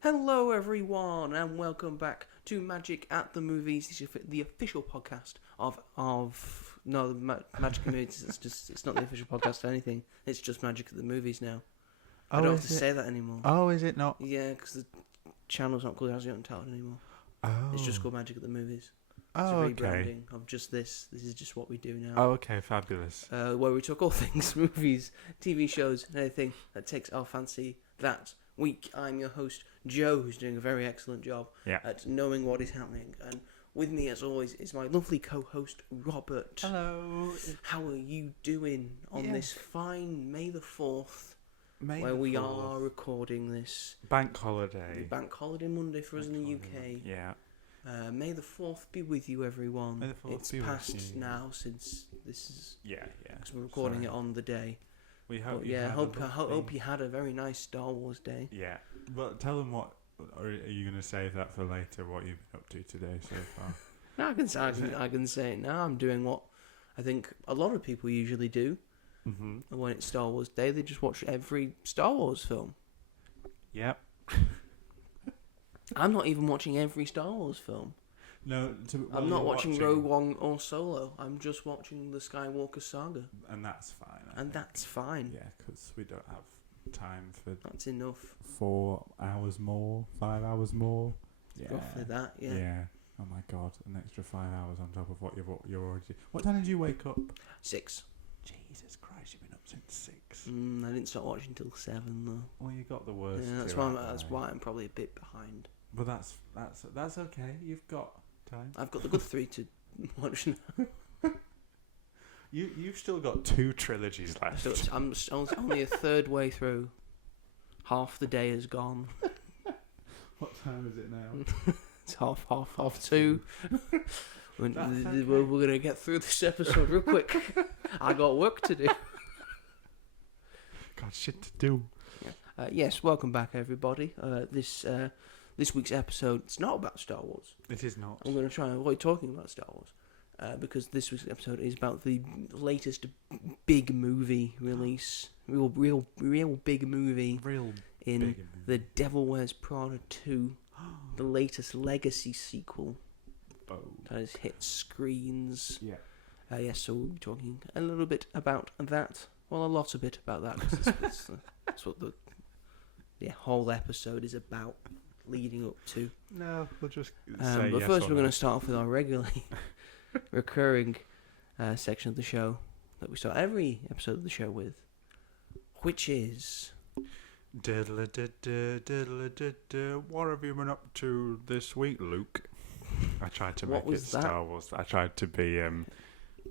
Hello everyone and welcome back to Magic at the Movies. This is the official podcast of Magic at the Movies. It's not the official podcast of anything. It's just Magic at the Movies now. I don't have to say that anymore. Oh, is it not? Yeah, because the channel's not called As Young and Talented anymore. Oh. It's just called Magic at the Movies. Oh, it's a rebranding okay. of just this. This is just what we do now. Oh, okay, fabulous. Where we talk all things movies, TV shows, and anything that takes our fancy that week. I'm your host, Joe, who's doing a very excellent job at knowing what is happening. And with me, as always, is my lovely co-host, Robert. Hello. How are you doing on this fine May the 4th, where we are recording this? Bank holiday. Bank holiday Monday for us in the UK. Yeah. May the 4th be with you, everyone. May the 4th it's be passed with you. now since this is... Yeah. Because we're recording it on the day. We hope hope you had a very nice Star Wars day. Yeah. Well, tell them what... Or are you going to save that for later, what you've been up to today so far? No, I can say it now. I'm doing what I think a lot of people usually do. Mm-hmm. When it's Star Wars Day, they just watch every Star Wars film. Yep. I'm not even watching every Star Wars film. No, I'm not watching Rogue One or Solo. I'm just watching the Skywalker saga. And that's fine. That's fine. Yeah, because we don't have time for... That's enough. 4 hours more, 5 hours more. Yeah. Roughly that, yeah. Yeah. Oh my god, an extra 5 hours on top of what you're already... What time did you wake up? 6. Jesus Christ, you've been up since 6. I didn't start watching till 7 though. Well, you got the worst. Yeah, that's why I'm probably a bit behind. But that's okay. You've got time. I've got the good 3 to watch now. You've still got 2 trilogies left. So I'm only a third way through. Half the day is gone. What time is it now? It's half 2. We're gonna get through this episode real quick. I got work to do. Got shit to do. Yes, welcome back, everybody. This week's episode, it's not about Star Wars. It is not. I'm going to try and avoid talking about Star Wars. Because this week's episode is about the latest big movie release. Real big movie. The Devil Wears Prada 2. The latest legacy sequel. Oh. That has hit screens. Yeah. So we'll be talking a little bit about that. Well, a lot a bit about that. 'Cause that's what the whole episode is about, leading up to. No, we'll just say but yes first or we're no. going to start off with our regularly recurring section of the show that we start every episode of the show with, which is... What have you been up to this week, Luke? I tried to What make was it that? Star Wars. I tried to be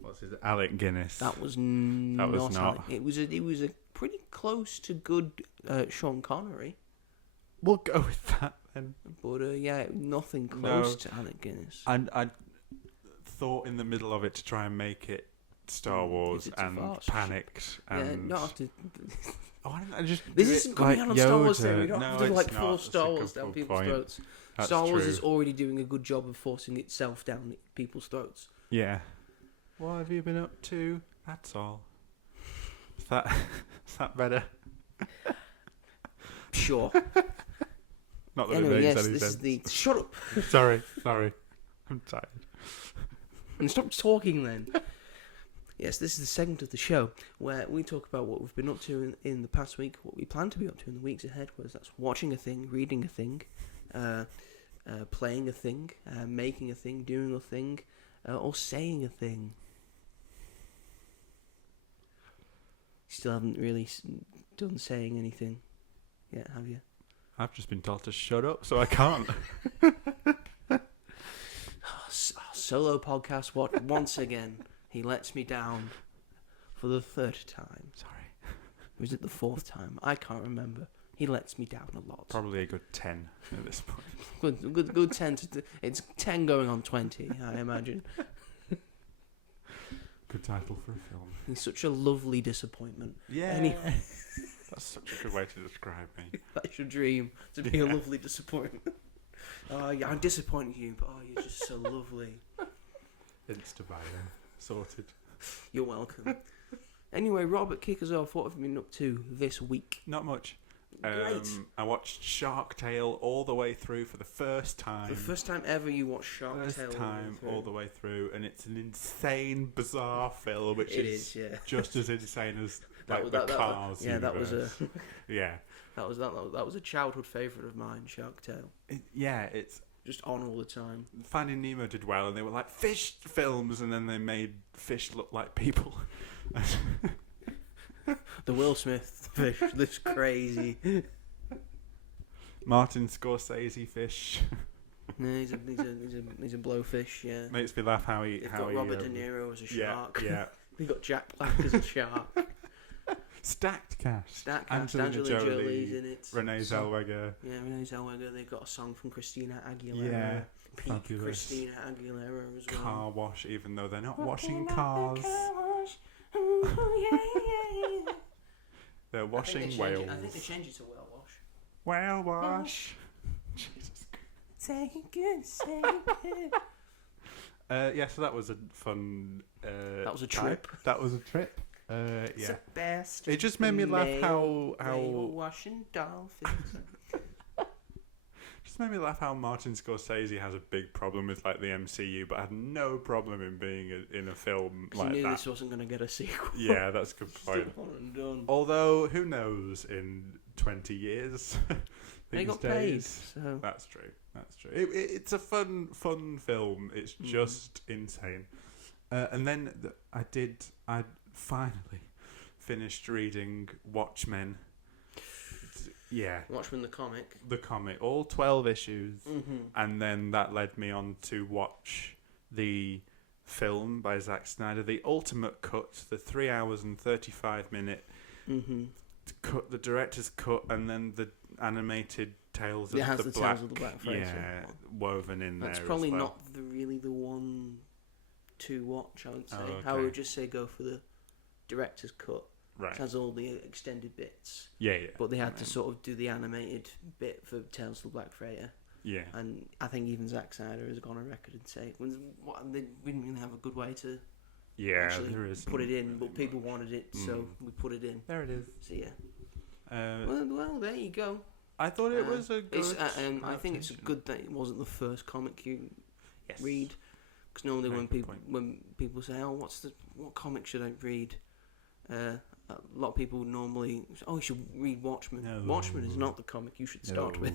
what's his Alec Guinness. That was not. It was a pretty close to good Sean Connery. We'll go with that then. But nothing close to Alec Guinness. And I thought in the middle of it to try and make it Star Wars and panicked. And not after. Why didn't I just This isn't coming out on Star Wars Day. We don't have to force Star Wars down people's throats. That's Star Wars true. is already doing a good job of forcing itself down people's throats. Yeah. What have you been up to? That's all. Is that better? Sure. Not that anyway, it makes yes, any this sense. is the... Shut up! Sorry. I'm tired. And stop talking then. Yes, this is the segment of the show where we talk about what we've been up to in the past week, what we plan to be up to in the weeks ahead, whether that's watching a thing, reading a thing, playing a thing, making a thing, doing a thing, or saying a thing. Still haven't really done saying anything yet, have you? I've just been told to shut up, so I can't. Solo podcast, once again, he lets me down for the 3rd time. Sorry. Was it the 4th time? I can't remember. He lets me down a lot. Probably a good 10 at this point. Good 10. It's 10 going on 20, I imagine. Good title for a film. He's such a lovely disappointment. Yeah. Anyway. That's such a good way to describe me. That's your dream, to be a lovely disappointment. Yeah, I'm disappointing you, but you're just so lovely. Insta-bio. Sorted. You're welcome. Anyway, Robert, kick us off. What have you been up to this week? Not much. Great. I watched Shark Tale all the way through for the first time. The first time ever you watched Shark Tale. First time all the way through, and it's an insane, bizarre film, which is just as insane as Cars. That was a yeah. That was a childhood favourite of mine, Shark Tale. It's just on all the time. Finding Nemo did well, and they were like fish films, and then they made fish look like people. The Will Smith fish looks crazy. Martin Scorsese fish. No, he's a blowfish. Yeah. Makes me laugh how he. They've got Robert De Niro as a shark. Yeah. They got Jack Black as a shark. Stacked cast. Angelina Jolie's in it. Renee Zellweger. Yeah, Renee Zellweger. They got a song from Christina Aguilera. Yeah. Peak Christina Aguilera as well. Car wash, even though they're not washing cars. Yeah. They're washing whales. I think they changed it to whale wash. Whale wash. Jesus Christ. Take it. Yeah, so that was a fun. That was a trip. That was a trip. It's the best. It just made me laugh how washing dolphins. Just made me laugh how Martin Scorsese has a big problem with like the MCU, but had no problem in being in a film like that. He knew this wasn't going to get a sequel. Yeah, that's a good point. Although, who knows in 20 years? They got paid. So. That's true. It's a fun film. It's just insane. And then I finally finished reading Watchmen. Yeah. Watchmen the comic. The comic, all 12 issues. Mm-hmm. And then that led me on to watch the film by Zack Snyder, the ultimate cut, the 3 hours and 35 minute cut, the director's cut, and then the animated Tales of the Black Phrase, woven in there. That's probably as well. not really the one to watch, I would say. Oh, okay. I would just say go for the director's cut. Right. It has all the extended bits. Yeah. But they had to sort of do the animated bit for Tales of the Black Freighter. Yeah. And I think even Zack Snyder has gone on record and say we didn't really have a good way to actually put it in, but people wanted it, so we put it in. There it is. So yeah. Well, there you go. I thought it was a good. I think it's good that it wasn't the first comic you read, because normally when people say, "Oh, what comic should I read?" A lot of people normally say, "Oh, you should read Watchmen." No. Watchmen is not the comic you should start with.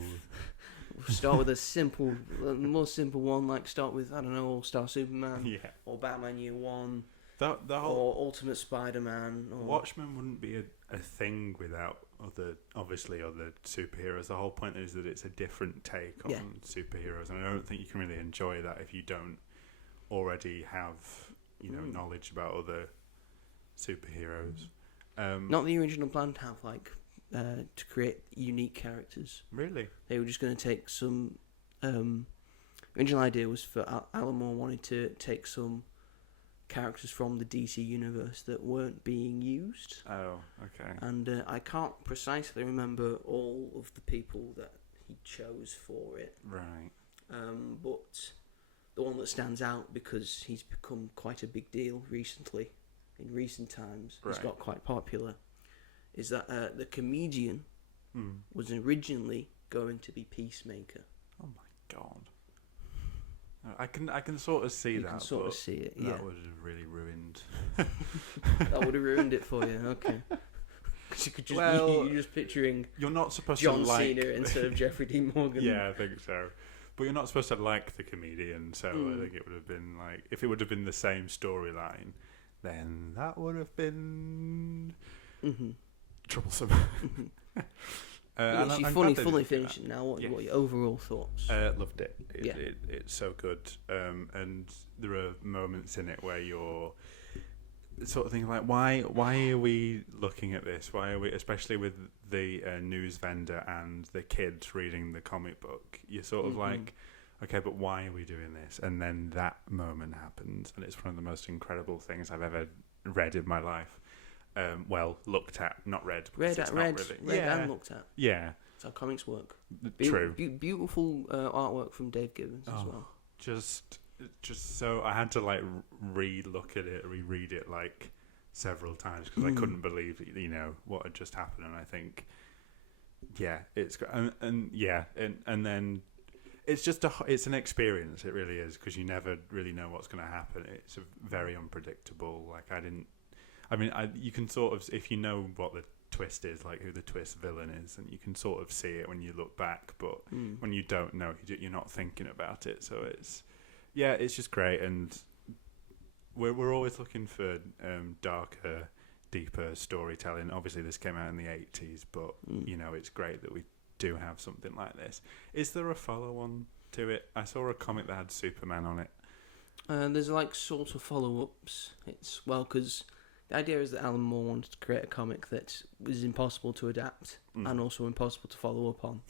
Start with a more simple one, like start with All Star Superman, or Batman Year One, or Ultimate Spider-Man. Or Watchmen wouldn't be a thing without other superheroes. The whole point is that it's a different take on superheroes, and I don't think you can really enjoy that if you don't already have knowledge about other superheroes. Not the original plan to have to create unique characters. Really? They were just going to take some. Original idea was for Alan Moore wanted to take some characters from the DC universe that weren't being used. Oh, okay. And I can't precisely remember all of the people that he chose for it. Right. But the one that stands out because he's become quite a big deal recently. In recent times, he's got quite popular. Is that the comedian was originally going to be Peacemaker? Oh my god! I can sort of see that. You can sort of see it. That would have really ruined. That would have ruined it for you. Okay. Because you could just you're just picturing. You're not supposed John to like Cena instead of Jeffrey Dean Morgan. Yeah, I think so. But you're not supposed to like the comedian, so I think it would have been like if it would have been the same storyline. Then that would have been troublesome. You've fully finished it now. What are your overall thoughts? Loved it. It's so good. And there are moments in it where you're sort of thinking like, why are we looking at this? Why are we, especially with the news vendor and the kids reading the comic book? You're sort of like, okay, but why are we doing this? And then that moment happens, and it's one of the most incredible things I've ever read in my life. Looked at, not read. Read and looked at. Yeah. That's how comics work. True. Beautiful artwork from Dave Gibbons as well. Just so I had to like reread it like several times because I couldn't believe what had just happened, and I think Yeah, it's great, and then it's just it's an experience. It really is, because you never really know what's going to happen. It's very unpredictable. Like you can sort of, if you know what the twist is, like who the twist villain is, and you can sort of see it when you look back. But when you don't know, you're not thinking about it. So it's just great, and we're always looking for darker, deeper storytelling. Obviously, this came out in the 80s, but it's great that we do have something like this. Is there a follow-on to it? I saw a comic that had Superman on it. There's like sort of follow-ups. Because the idea is that Alan Moore wanted to create a comic that was impossible to adapt and also impossible to follow up on.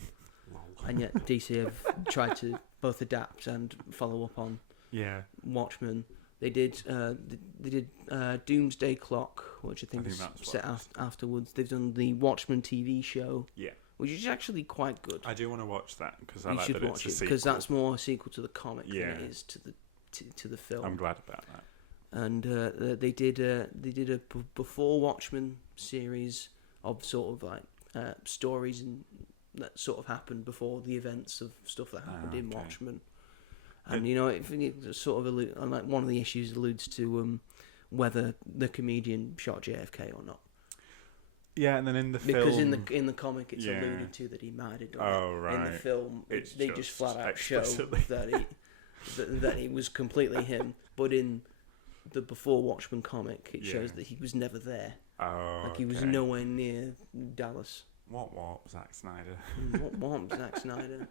And yet DC have tried to both adapt and follow up on. Yeah. Watchmen. They did Doomsday Clock, which I think is set afterwards. They've done the Watchmen TV show. Yeah. Which is actually quite good. I do want to watch that because I like that it's a sequel. Because that's more a sequel to the comic than it is to the film. I'm glad about that. And they did a before Watchmen series of sort of like stories and that sort of happened before the events of stuff that happened in Watchmen. And it sort of like one of the issues alludes to whether the comedian shot JFK or not. Yeah, and then in the film, because in the comic it's alluded to that he might have done it. Right. In the film, they just flat out show that he was completely him. But in the before Watchmen comic, it shows that he was never there. He was nowhere near Dallas. What Zack Snyder? What Zack Snyder?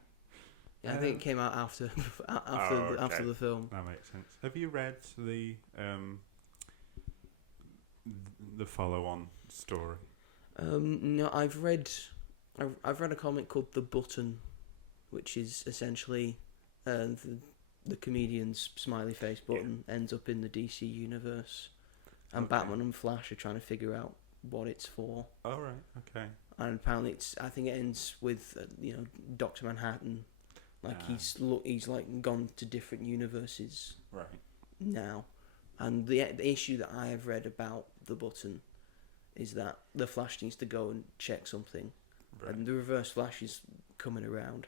Yeah, I think it came out after the film. That makes sense. Have you read the follow-on story? No, I've read a comic called The Button, which is essentially the comedian's smiley face button ends up in the DC universe, and Batman and Flash are trying to figure out what it's for. Oh right, okay. And apparently I think it ends with Dr. Manhattan. Like he's like gone to different universes now, and the issue that I have read about The Button is that the Flash needs to go and check something, and the Reverse Flash is coming around,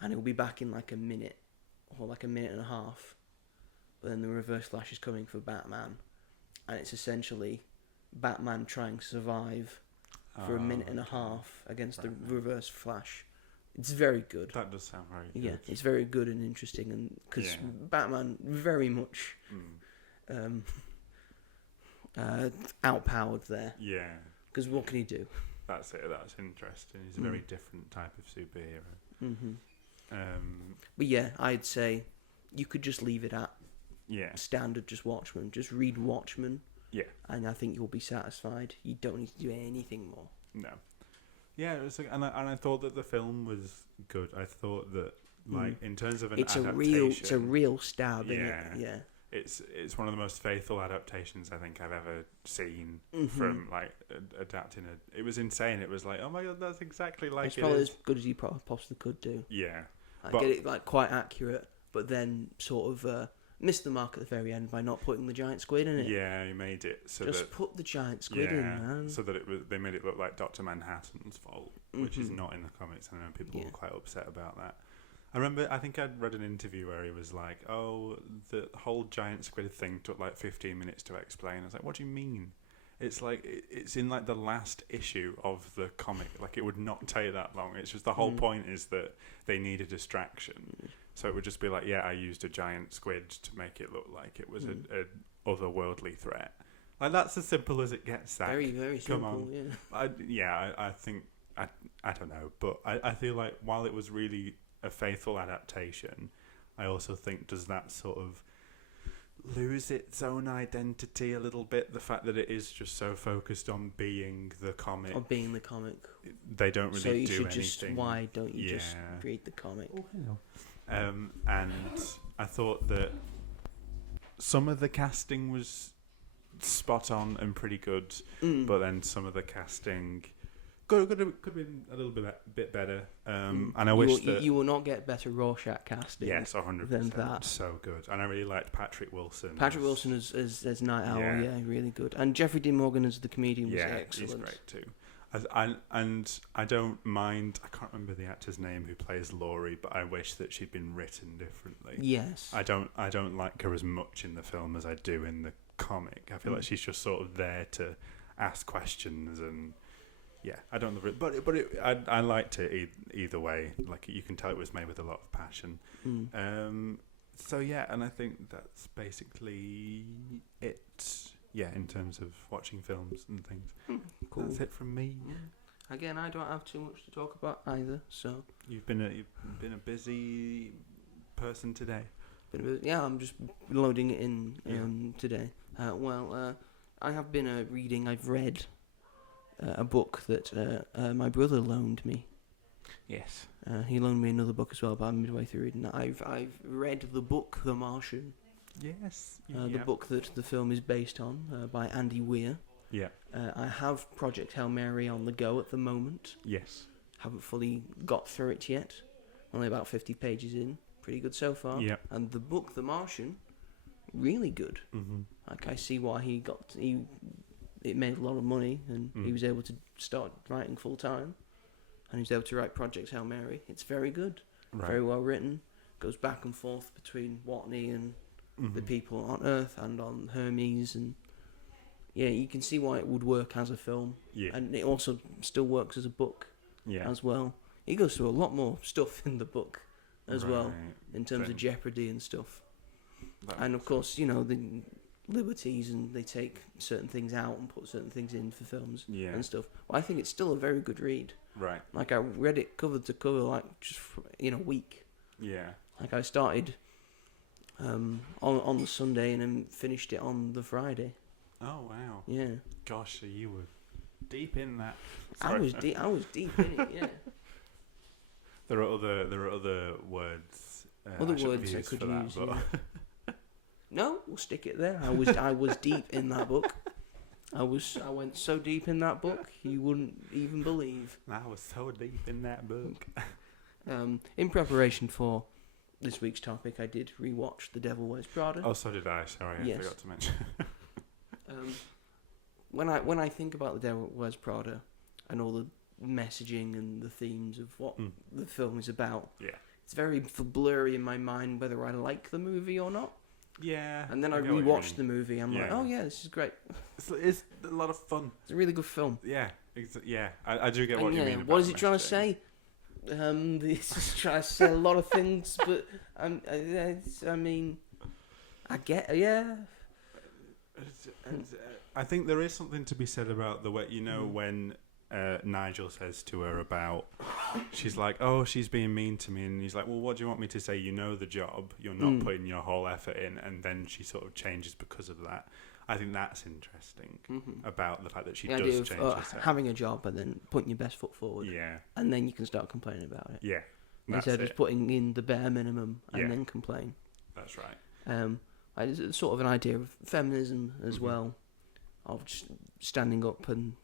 and he'll be back in like a minute or like a minute and a half, but then the Reverse Flash is coming for Batman, and it's essentially Batman trying to survive for a minute and a half against the Reverse Flash. It's very good. That does sound very good. Yeah, it's very good and interesting, and because Batman very much outpowered there. Yeah. Because what can he do? That's it. That's interesting. He's a very different type of superhero. Mm-hmm. But yeah, I'd say you could just leave it at standard, just Watchmen. Just read Watchmen. Yeah. And I think you'll be satisfied. You don't need to do anything more. No. Yeah, it was and I thought that the film was good. I thought that in terms of adaptation, it's a real stab. Yeah. It's one of the most faithful adaptations I think I've ever seen from adapting it. It was insane. It was like, oh my god, that's exactly like it's probably as good as you possibly could do. Yeah, get it quite accurate, but then sort of missed the mark at the very end by not putting the giant squid in it. Yeah, he made it so just put the giant squid in, man. So that they made it look like Dr. Manhattan's fault, which is not in the comics. I know people were quite upset about that. I think I'd read an interview where he was like, oh, the whole giant squid thing took like 15 minutes to explain. I was like, what do you mean? It's like, it's in like the last issue of the comic. Like, it would not take that long. It's just the whole point is that they need a distraction. So it would just be like, I used a giant squid to make it look like it was an otherworldly threat. Like, that's as simple as it gets, Zach. Very, very simple, I think, I don't know, but I feel like while it was really a faithful adaptation, I also think does that sort of lose its own identity a little bit, the fact that it is just so focused on being the comic. They don't really do anything. So you should why don't you just read the comic? Oh, hello. And I thought that some of the casting was spot on and pretty good, but then some of the casting could have been a little bit better. And I wish that you will not get better Rorschach casting. Yes, 100%. Than that. So good, and I really liked Patrick Wilson. Patrick Wilson as Night Owl, really good. And Jeffrey Dean Morgan as the comedian was excellent. He's great too. I don't mind. I can't remember the actor's name who plays Laurie, but I wish that she'd been written differently. Yes. I don't like her as much in the film as I do in the comic. I feel like she's just sort of there to ask questions, and I don't love it, but I liked it either way. Like, you can tell it was made with a lot of passion. So and I think that's basically it. Yeah, in terms of watching films and things. Cool. That's it from me. Again, I don't have too much to talk about either. So you've been a busy person today. I'm just loading it in today. I have been reading. I've read a book that my brother loaned me. Yes. He loaned me another book as well, but I'm midway through reading that. I've read the book The Martian. Yes. The book that the film is based on, by Andy Weir. Yeah. I have Project Hail Mary on the go at the moment. Yes. Haven't fully got through it yet. Only about 50 pages in. Pretty good so far. Yeah. And the book, The Martian, really good. Mm-hmm. Like, I see why it made a lot of money, and he was able to start writing full time. And he was able to write Project Hail Mary. It's very good. Right. Very well written. Goes back and forth between Watney and the people on Earth and on Hermes, and you can see why it would work as a film. Yeah. And it also still works as a book as well. He goes through a lot more stuff in the book as well, in terms of jeopardy and stuff. And of course, the liberties, and they take certain things out and put certain things in for films and stuff. Well, I think it's still a very good read. Right. Like, I read it cover to cover, like, just in a week. Yeah. Like, I started on the Sunday and then finished it on the Friday. Oh wow! Yeah. Gosh, so you were deep in that. Sorry. I was deep in it. Yeah. There are other words. Other words I could use. No, we'll stick it there. I was deep in that book. I went so deep in that book you wouldn't even believe. I was so deep in that book. In preparation for this week's topic, I did rewatch The Devil Wears Prada. Oh, so did I. Sorry, I forgot to mention. When I think about The Devil Wears Prada and all the messaging and the themes of what the film is about, it's very blurry in my mind whether I like the movie or not. Yeah. And then I rewatched the movie. I'm like, oh yeah, this is great. It's a lot of fun. It's a really good film. Yeah. I do get what you mean. About what is it trying to say? It's trying to say a lot of things, but I mean, I get I think there is something to be said about the way, when Nigel says to her about, she's like, oh, she's being mean to me, and he's like, well, what do you want me to say? You know the job, you're not putting your whole effort in, and then she sort of changes because of that. I think that's interesting about the fact that she does change herself. Having a job and then putting your best foot forward, and then you can start complaining about it. Yeah, instead of just putting in the bare minimum and then complain. That's right. It's sort of an idea of feminism as well, of just standing up, and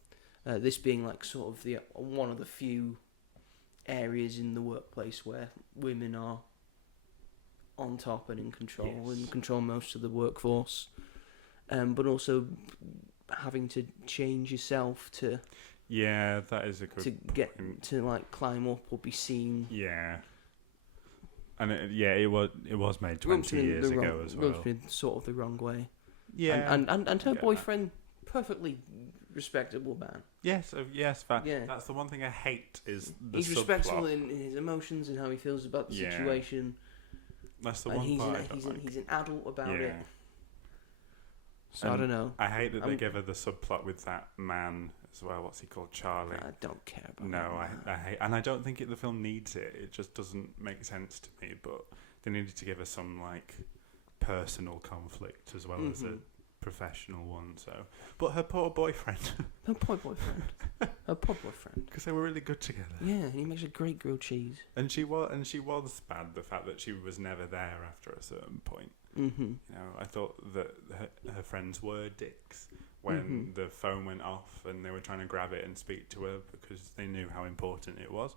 this being like sort of the one of the few areas in the workplace where women are on top and in control and control most of the workforce, but also having to change yourself to that is a good to get point. To like climb up or be seen. And it was made 20 years ago as well. Rubbed me sort of the wrong way. Yeah. And her boyfriend, perfectly respectable man. Yes, fact. Yeah. That's the one thing I hate is the he's subplot. Respectable in his emotions and how he feels about the situation. That's the one part he's an adult about it. So I don't know. I hate that they give her the subplot with that man as well. What's he called? Charlie. I don't care about I hate, and I don't think the film needs it. It just doesn't make sense to me. But they needed to give her some like personal conflict as well as a professional one. So, but her poor boyfriend. Her poor boyfriend. Because they were really good together. Yeah, and he makes a great grilled cheese. And she was bad. The fact that she was never there after a certain point. I thought that her friends were dicks when the phone went off and they were trying to grab it and speak to her because they knew how important it was.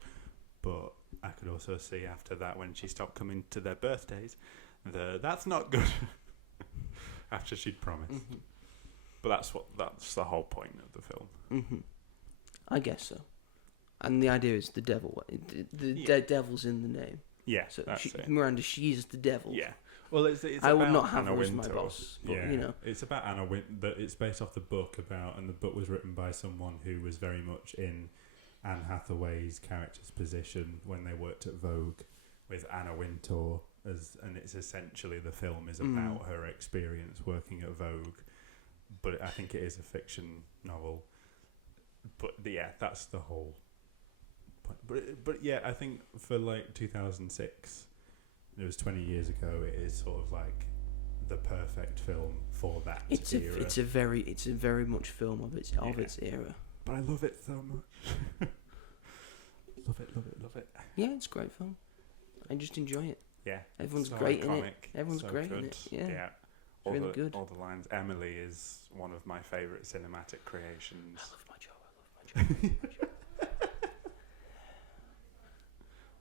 But I could also see after that, when she stopped coming to their birthdays, that's not good. After she'd promised. But that's the whole point of the film. I guess so. And the idea is the devil. The devil's in the name. Yeah, So that's it. Miranda, she is the devil. Yeah. Well, it's I about would not have Anna her as Wintour. my boss. But, Yeah, you know. It's about Anna Wintour. It's based off the book and the book was written by someone who was very much in Anne Hathaway's character's position when they worked at Vogue with Anna Wintour, and it's essentially the film is about her experience working at Vogue, but I think it is a fiction novel. But yeah, that's the whole point. But yeah, I think for like 2006, it was 20 years ago. It is sort of like the perfect film for that era. It's a very much film of its era. But I love it so much. Love it. Yeah, it's a great film. I just enjoy it. Yeah. Everyone's so great in iconic, it. Everyone's so great good. in it. Yeah. Yeah. Really good. All the lines. Emily is one of my favourite cinematic creations. I love my Joe.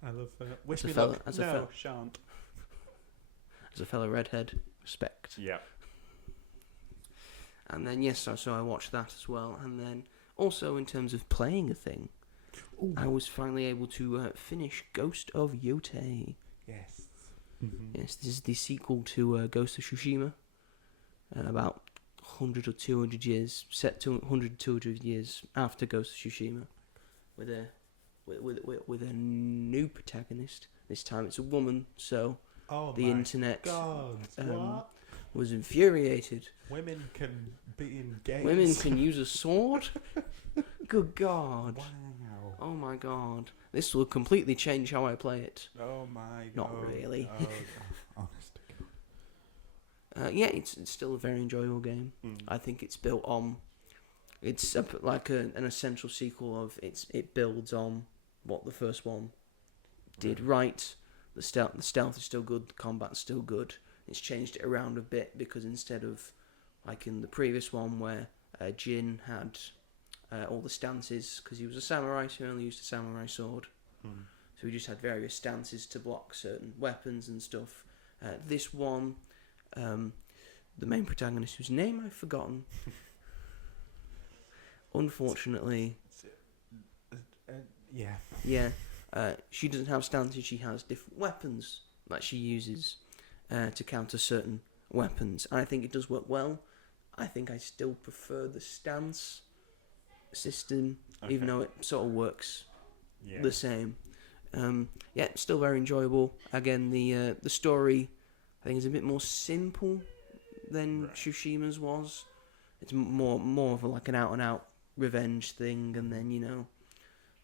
I love Wish As a Me fella- Luck. as a No, fella- shan't. As a fellow redhead, respect. Yeah. And then yes, so I watched that as well. And then also in terms of playing a thing, I was finally able to finish Ghost of Yotei. Yes. Yes, this is the sequel to Ghost of Tsushima. About 100 or 200 years, set to 100 200 years after Ghost of Tsushima, with a new protagonist. This time it's a woman, so the internet was infuriated. Women can be in games. Women can use a sword? Good God. Wow. Oh my God. This will completely change how I play it. Oh my God. Not really. Honest. Yeah, it's still a very enjoyable game. I think it's built on... It's like an essential sequel of... It builds on what the first one did right. The stealth is still good. The combat's still good. It's changed it around a bit because instead of... Like in the previous one where Jin had... all the stances, because he was a samurai, so he only used a samurai sword. So he just had various stances to block certain weapons and stuff. This one, the main protagonist, whose name I've forgotten, unfortunately, she doesn't have stances. She has different weapons that she uses to counter certain weapons, and I think it does work well. I think I still prefer the stance system, even though it sort of works the same. It's still very enjoyable. Again, the story I think is a bit more simple than Tsushima's was. It's more of like an out and out revenge thing, and then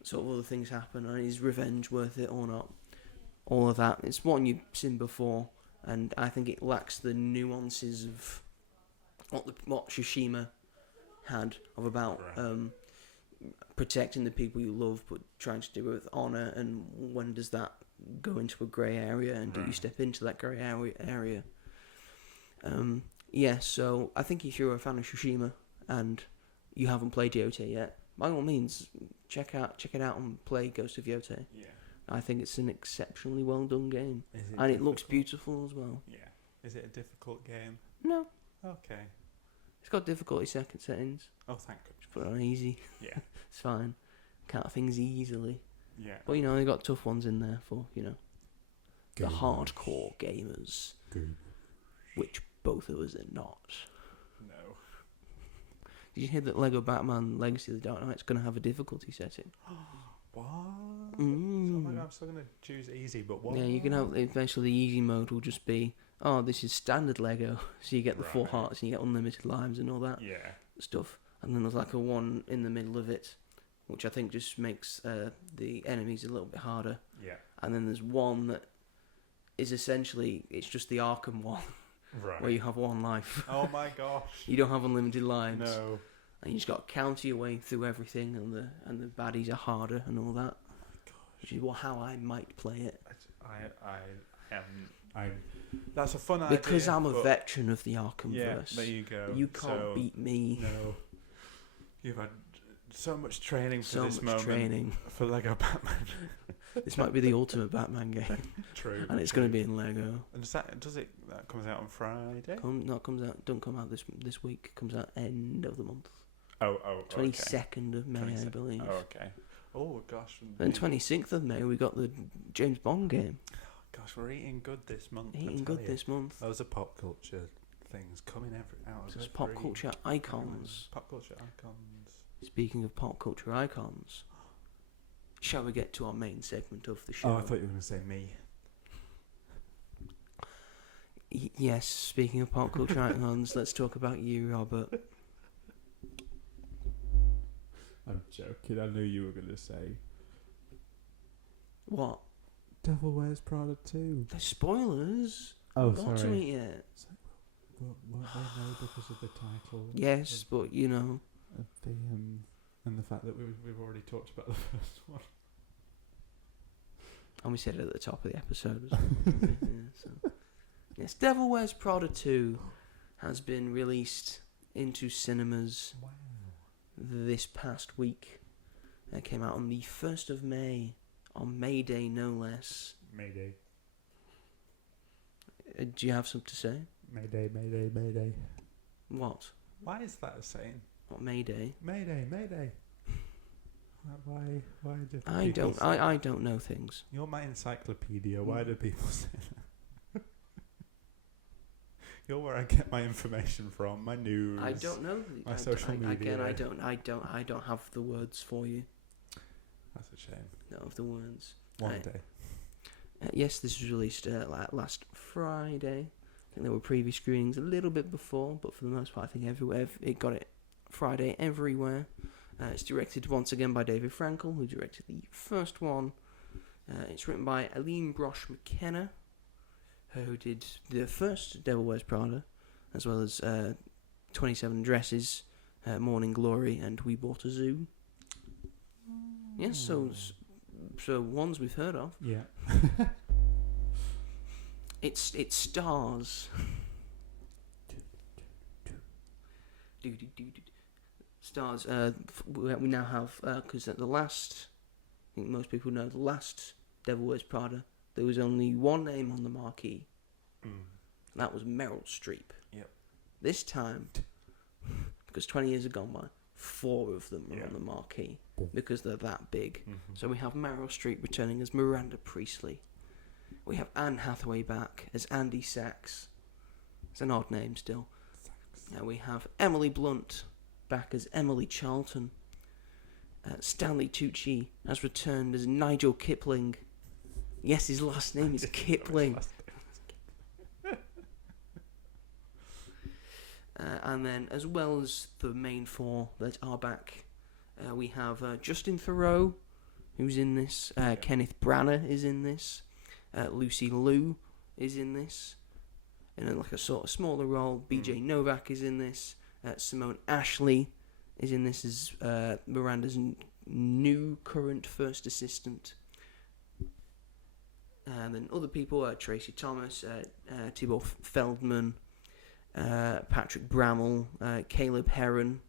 sort of other things happen. And is revenge worth it or not? All of that. It's one you've seen before, and I think it lacks the nuances of what Tsushima had of about protecting the people you love, but trying to do it with honour. And when does that go into a grey area? And do you step into that grey area? So I think if you're a fan of Tsushima and you haven't played Yotei yet, by all means, check it out and play Ghost of Yotei. Yeah. I think it's an exceptionally well done game, and it looks beautiful as well. Yeah. Is it a difficult game? No. Okay. It's got difficulty settings. Oh, thank goodness. Just put it on easy. Yeah. It's fine. Count things easily. Yeah. But they got tough ones in there for the Gamers. hardcore gamers, which both of us are not. No. Did you hear that Lego Batman Legacy of the Dark Knight's going to have a difficulty setting? What? So I'm still going to choose easy, but what? Yeah, you can have eventually the easy mode will just be, this is standard Lego, so you get the 4 hearts and you get unlimited lives and all that stuff. And then there's like a one in the middle of it, which I think just makes the enemies a little bit harder. Yeah. And then there's one that is essentially, it's just the Arkham one, where you have 1 life. Oh my gosh. You don't have unlimited lives. No. And you just got to counter your way through everything, and the baddies are harder and all that. Oh my gosh. Which is how I might play it. That's a fun idea. Because I'm a veteran of the Arkham verse. There you go. You can't beat me. No. You've had so much training for this moment. Training. For Lego Batman. This might be the ultimate Batman game. True. And it's going to be in Lego. And that comes out on Friday? Don't come out this week. It comes out end of the month. Oh, 22nd of May, I believe. Oh, okay. Oh, gosh. Then 26th of May, we got the James Bond game. Gosh, we're eating good this month. This month. Those are pop culture things coming out of Just pop culture icons. Pop culture icons. Speaking of pop culture icons, shall we get to our main segment of the show? Oh, I thought you were going to say me. Yes, speaking of pop culture icons, let's talk about you, Robert. I'm joking. I knew you were going to say What? Devil Wears Prada 2. The spoilers? Oh, Got to sorry. it yet? Weren't they made because of the title? Yes, but you know. Of the, and the fact that we've already talked about the first one. And we said it at the top of the episode. Yes, Devil Wears Prada 2 has been released into cinemas this past week. It came out on the 1st of May, on May Day no less. Mayday. Do you have something to say? Mayday, Mayday, Mayday. What? Why is that a saying? What, May Day? Mayday, Mayday. Why do I people don't. say I don't know things. You're my encyclopedia. Why do people say that? You're where I get my information from. My news. I don't know. My social media. Again, I don't have the words for you. That's a shame. No, of the words. One day. Yes, this was released last Friday. I think there were preview screenings a little bit before, but for the most part, I think everywhere it got it Friday everywhere. It's directed once again by David Frankel, who directed the first one. It's written by Aline Brosh McKenna, who did the first Devil Wears Prada, as well as 27 Dresses, Morning Glory, and We Bought a Zoo. Yes, so ones we've heard of. Yeah. It stars. Stars. We now have because at the last, I think most people know the last Devil Wears Prada. There was only one name on the marquee. That was Meryl Streep. Yep. This time, because 20 years have gone by, 4 of them are on the marquee because they're that big. Mm-hmm. So we have Meryl Streep returning as Miranda Priestley. We have Anne Hathaway back as Andy Sachs. It's an odd name still. Now we have Emily Blunt back as Emily Charlton. Stanley Tucci has returned as Nigel Kipling. Yes, his last name is Kipling. And then, as well as the main 4 that are back, we have Justin Theroux, who's in this. Kenneth Branagh is in this. Lucy Liu is in this. In like a sort of smaller role. BJ Novak is in this. Simone Ashley is in this as Miranda's new current first assistant. And then other people are Tracy Thomas, Tibor Feldman, Patrick Brammell, Caleb Heron,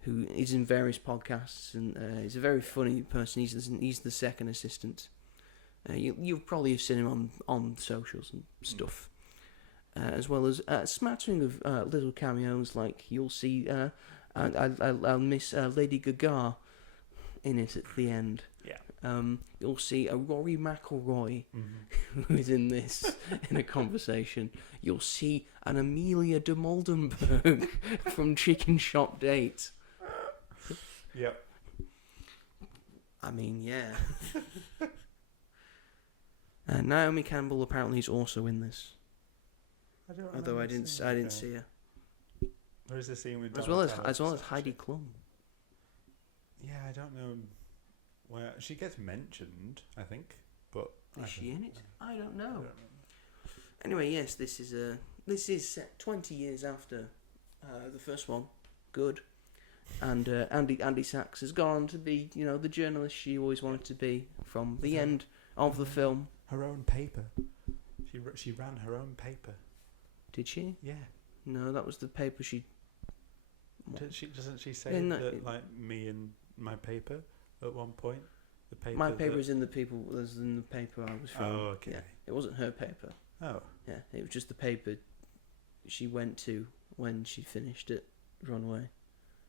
who is in various podcasts and he's a very funny person. He's the second assistant. You probably have seen him on socials and stuff, as well as a smattering of little cameos. Like you'll see, I'll miss Lady Gaga in it at the end. Yeah. You'll see a Rory McIlroy who is in this in a conversation. You'll see an Amelia de Moldenberg from Chicken Shop Date. Yep. I mean, yeah. Naomi Campbell apparently is also in this. Although I didn't see her. Where is the scene with As well as Heidi Klum. Yeah, I don't know where she gets mentioned. I think, but Is she in it? I don't know. Anyway, yes, this is set 20 years after the first one. Good. And Andy Sachs has gone on to be, the journalist she always wanted to be from the end of the film. Her own paper. She ran her own paper. Did she? Yeah. No, that was the paper she. Doesn't she say that like me and my paper at one point? The paper. My paper is in the paper I was from. Oh, okay. Yeah, it wasn't her paper. Oh. Yeah, it was just the paper she went to when she finished at Runway.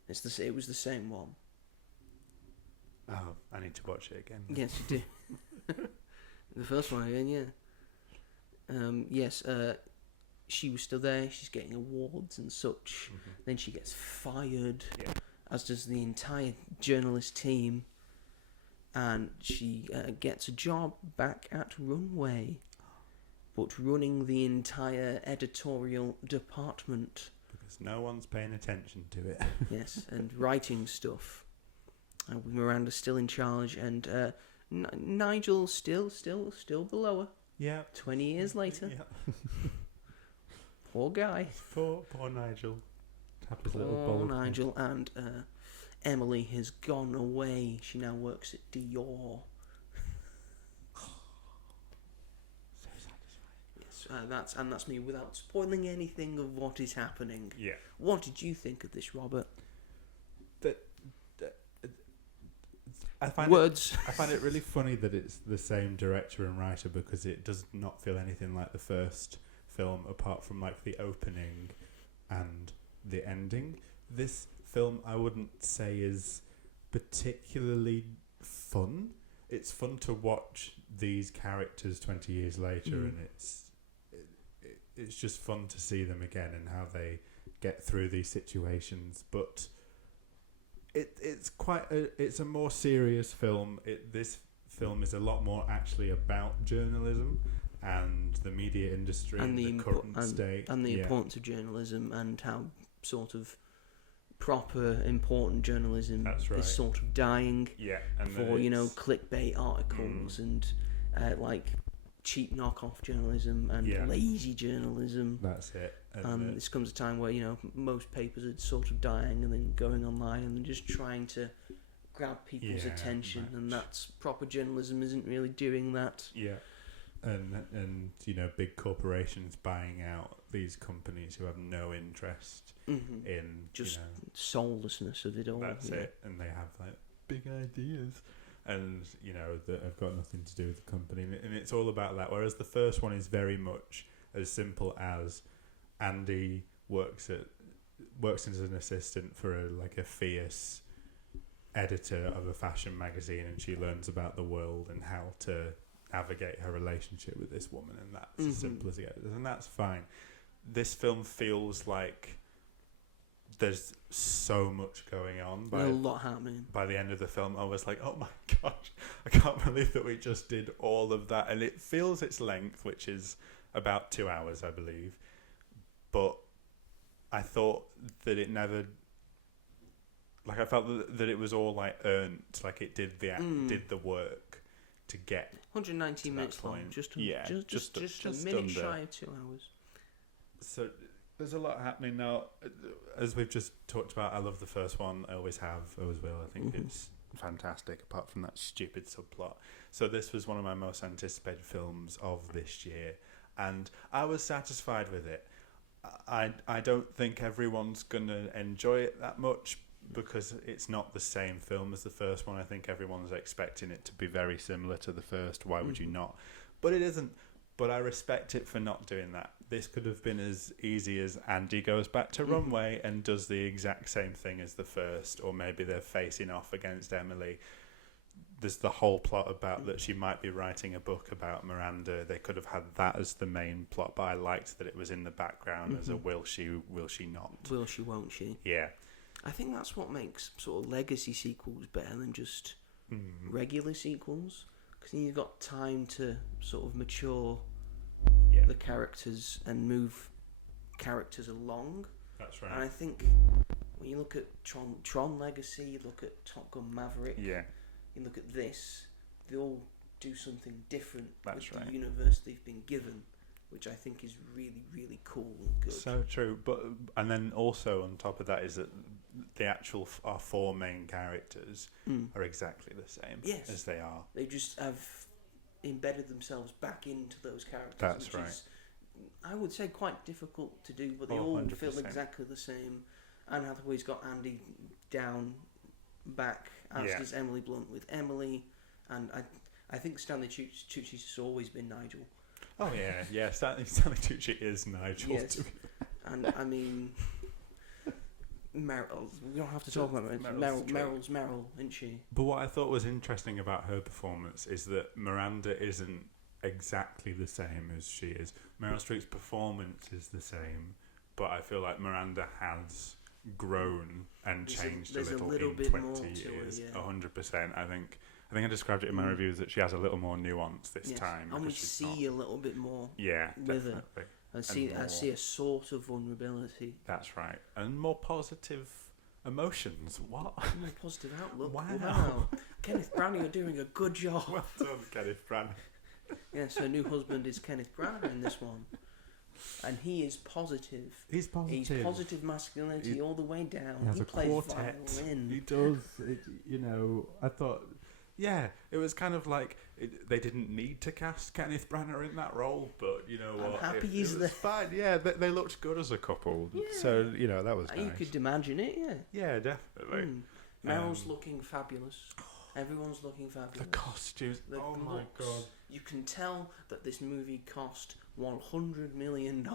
It was the same one. Oh, I need to watch it again. Yes, you do. The first one again, yeah. Yes, she was still there. She's getting awards and such. Mm-hmm. Then she gets fired, Yeah. as does the entire journalist team. And she gets a job back at Runway, but running the entire editorial department. Because no one's paying attention to it. Yes, and writing stuff. With Miranda still in charge, and Nigel still below her. Yeah. 20 years later. Yeah. Poor guy. Poor Nigel. Tap his little Poor bald Nigel. And Emily has gone away. She now works at Dior. So satisfying. Yes, that's me without spoiling anything of what is happening. Yeah. What did you think of this, Robert? I find it really funny that it's the same director and writer, because it does not feel anything like the first film, apart from like the opening and the ending. This film, I wouldn't say is particularly fun. It's fun to watch these characters 20 years later, and it's just fun to see them again and how they get through these situations. But it's a more serious film. This film is a lot more actually about journalism and the media industry and the current state and the importance of journalism, and how sort of proper important journalism is sort of dying for clickbait articles and like cheap knockoff journalism and lazy journalism. That's it. And this comes a time where most papers are sort of dying and then going online and then just trying to grab people's attention, and that's proper journalism isn't really doing that. Yeah. And big corporations buying out these companies who have no interest in just soullessness of it all. That's it. And they have like big ideas, and that have got nothing to do with the company, and it's all about that. Whereas the first one is very much as simple as Andy works as an assistant for a fierce editor of a fashion magazine, and she learns about the world and how to navigate her relationship with this woman, and that's as simple as it gets, and that's fine. This film feels like there's so much going on. A lot happening. By the end of the film, I was like, oh my gosh, I can't believe that we just did all of that. And it feels its length, which is about 2 hours, I believe. But I thought that it never... Like, I felt that it was all, earned. Like, it did the work to get 190 minutes long. Just a minute shy of 2 hours. So... There's a lot happening now. As we've just talked about, I love the first one. I always have, always will. I think it's fantastic, apart from that stupid subplot. So this was one of my most anticipated films of this year, and I was satisfied with it. I don't think everyone's going to enjoy it that much, because it's not the same film as the first one. I think everyone's expecting it to be very similar to the first. Why would you not? But it isn't. But I respect it for not doing that. This could have been as easy as Andy goes back to Runway and does the exact same thing as the first, or maybe they're facing off against Emily. There's the whole plot about that she might be writing a book about Miranda. They could have had that as the main plot, but I liked that it was in the background as a will she not? Will she, won't she? Yeah. I think that's what makes sort of legacy sequels better than just regular sequels. Because you've got time to sort of mature the characters and move characters along. That's right. And I think when you look at Tron Legacy, you look at Top Gun Maverick, you look at this, they all do something different with the universe they've been given, which I think is really, really cool and good. So true. And then also on top of that is that the our four main characters are exactly the same as they are. They just have embedded themselves back into those characters. That's which is, I would say, quite difficult to do, but they all 100%. feel exactly the same. Anne Hathaway's got Andy down back, as does Emily Blunt with Emily, and I think Stanley Tucci's has always been Nigel. Oh yeah, Stanley Tucci is Nigel. Yes. And I mean, Meryl. We don't have to talk about it. Meryl's Meryl, isn't she? But what I thought was interesting about her performance is that Miranda isn't exactly the same as she is. Meryl Streep's performance is the same, but I feel like Miranda has grown and changed a little in bit 20 years. 100%. I think I described it in my reviews that she has a little more nuance this time. And we see a little bit more. Yeah, with definitely. Her. I see a sort of vulnerability. That's right, and more positive emotions. What? More positive outlook. Wow. Kenneth Branagh, you're doing a good job. Well done, Kenneth Branagh. Yes, her new husband is Kenneth Branagh in this one. And he is positive. He's positive. He's positive masculinity all the way down. He has a plays quartet. violin. He does. I thought... Yeah, it was kind of like they didn't need to cast Kenneth Branagh in that role, but you know what? I'm happy he's there. Fine. Yeah, they looked good as a couple. Yeah. So, that was nice. You could imagine it, yeah. Yeah, definitely. Meryl's looking fabulous. Everyone's looking fabulous. The costumes. Oh my god. You can tell that this movie cost $100 million.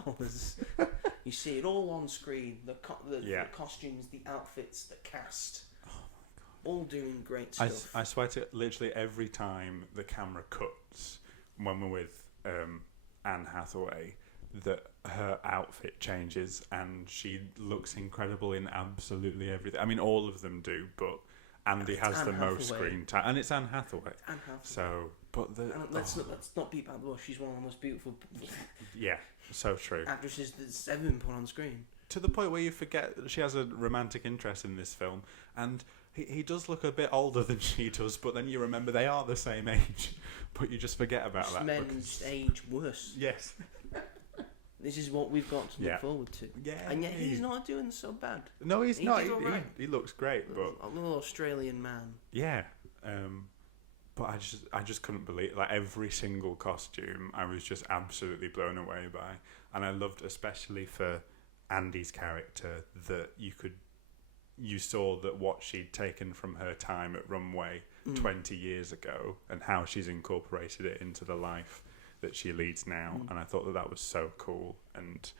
You see it all on screen. The costumes, the outfits, the cast. All doing great stuff. I swear to literally every time the camera cuts when we're with Anne Hathaway, that her outfit changes and she looks incredible in absolutely everything. I mean, all of them do, but Andy has the most screen time, and it's Anne Hathaway. So, but let's not beat about the bush. She's one of the most beautiful. Yeah, so true. Actresses that's ever been put on screen. To the point where you forget that she has a romantic interest in this film, and he does look a bit older than she does, but then you remember they are the same age, but you just forget about that. Men age worse. Yes. This is what we've got to look forward to. Yeah. And yet he's not doing so bad. No, he's not. He looks great, but a little Australian man. Yeah. But I just couldn't believe, like, every single costume I was just absolutely blown away by, and I loved, especially for Andy's character, that you saw that what she'd taken from her time at Runway 20 years ago and how she's incorporated it into the life that she leads now. And I thought that was so cool. And